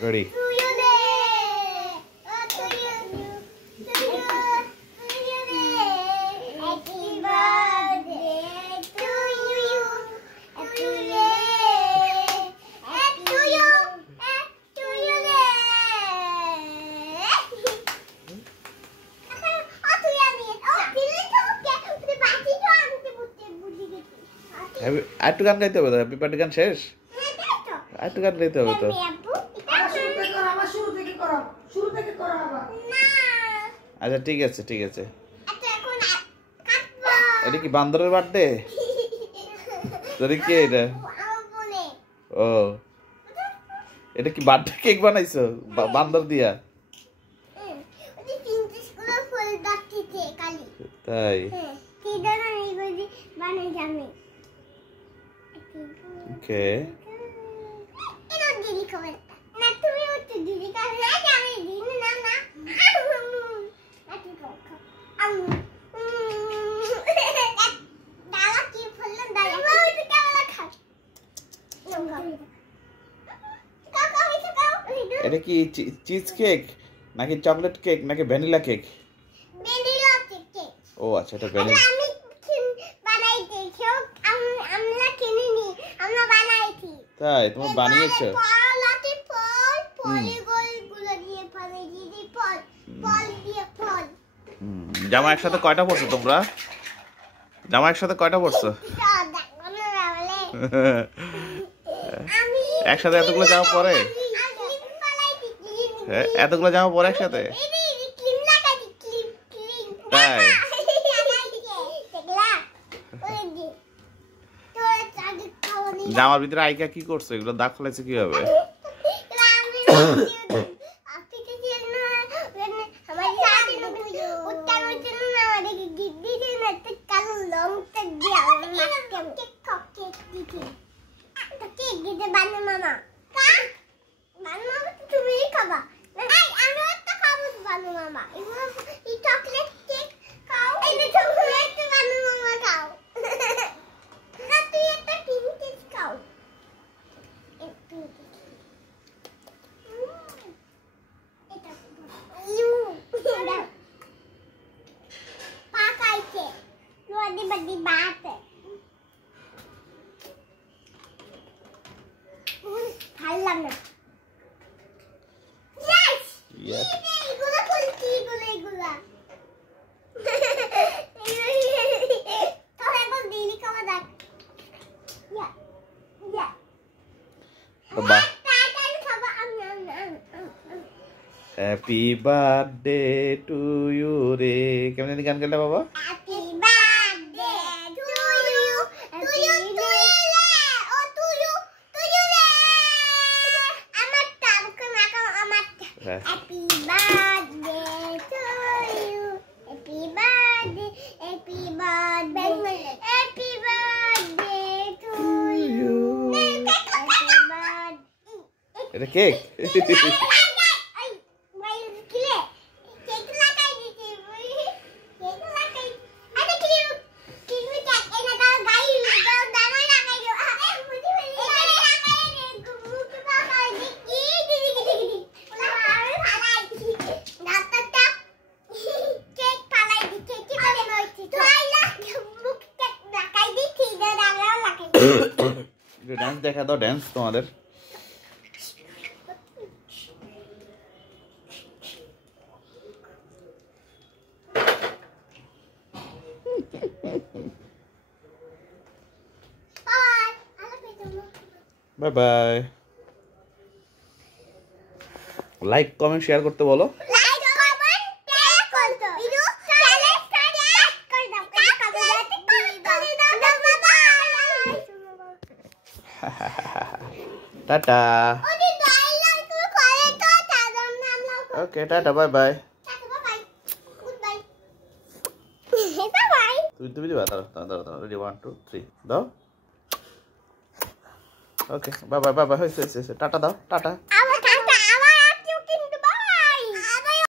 Ready আরেকটু গান গাইতে হবে তো হ্যাপি বার্থডে গান শেষ আরেকটু গান গাইতে হবে তো আচ্ছা ঠিক আছে ঠিক আছে এটা কি বান্দরের বার্থডে তোর কি এটা ও এটা কি বার্থডে কেক বানাইছো বান্দর দিয়া তাই ওকে এটা কি চিজ কেক নাকি চকলেট কেক নাকি ভ্যানিলা কেক ভ্যানিলা কেক ও আচ্ছা এটা ভ্যানিলা আমি বানাইছি আমরা কিনিনি আমরা বানাইছি তাই তুমি বানিয়েছো ফলাতে ফল পলিগলগুলো দিয়ে ফলে দিয়ে ফল ফল দিয়ে ফল জামা একসাথে কয়টা পরছো তোমরা জামা একসাথে কয়টা পরছো একসাথে এতগুলো জামা পরে এতগুলো জামা পরে একসাথে তাই জামার ভিতরে আইকা কি করছো এগুলো দাগ ফেলেছে কিভাবে হ্যাপি বার্থডে টু ইউ রে কেমন গান গাইলে বাবা Happy birthday to you. Happy birthday, happy birthday, happy birthday to you. Happy birthday. এটা কেক ডান্স দেখা দাও ডান্স তোমাদের bye bye like comment share করতে বলো টাটা ওকে টাটা বাই বাই তুমি দিবা দাঁড়া রেডি 1 2 3 দাও okay bye bye bye bye হয়েছে টাটা দাও টাটা